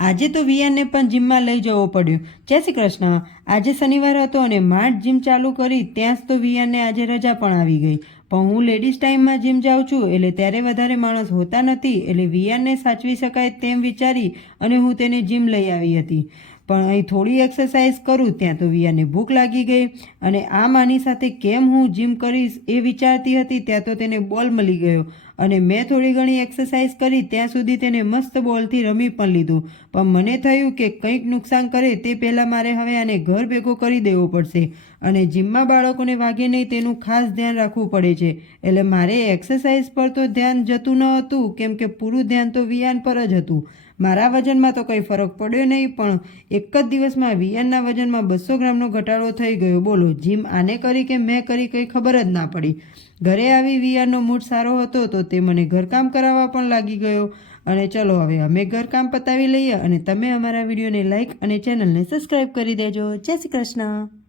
આજે તો વિયાનને પણ જીમમાં લઈ જવો પડ્યો। જય શ્રી કૃષ્ણ। આજે શનિવાર હતો અને માર્ચ જીમ ચાલુ કરી ત્યાં જ તો વિયાનને આજે રજા પણ આવી ગઈ। પણ હું લેડીઝ ટાઈમમાં જીમ જાઉં છું એટલે ત્યારે વધારે માણસ હોતા નથી, એટલે વિયાનને સાચવી શકાય તેમ વિચારી અને હું તેને જીમ લઈ આવી હતી। પણ અહીં થોડી એક્સરસાઇઝ કરું ત્યાં તો વિયાને ભૂખ લાગી ગઈ અને આ માની સાથે કેમ હું જીમ કરીશ એ વિચારતી હતી ત્યાં તો તેને બોલ મળી ગયો અને મેં થોડી ઘણી એક્સરસાઇઝ કરી ત્યાં સુધી તેને મસ્ત બોલથી રમી પણ લીધું। પણ મને થયું કે કંઈક નુકસાન કરે તે પહેલાં મારે હવે આને ઘર ભેગો કરી દેવો પડશે અને જીમમાં બાળકોને વાગે નહીં તેનું ખાસ ધ્યાન રાખવું પડે છે। એટલે મારે એક્સરસાઇઝ પર તો ધ્યાન જતું ન હતું કેમ કે પૂરું ધ્યાન તો વિયાન પર જ હતું। મારા વજનમાં તો કંઈ ફરક પડ્યો નહીં, પણ એક જ દિવસમાં વિયાનના વજનમાં 200 ગ્રામનો ઘટાડો થઈ ગયો। બોલો, જીમ આને કરી કે મેં કરી કંઈ ખબર જ ના પડી। ઘરે આવી વિયાનનો મૂડ સારો હતો તો તે મને ઘરકામ કરાવવા પણ લાગી ગયો અને ચલો હવે અમે ઘરકામ પતાવી લઈએ અને તમે અમારા વિડીયોને લાઇક અને ચેનલને સબસ્ક્રાઈબ કરી દેજો। જય શ્રી કૃષ્ણ।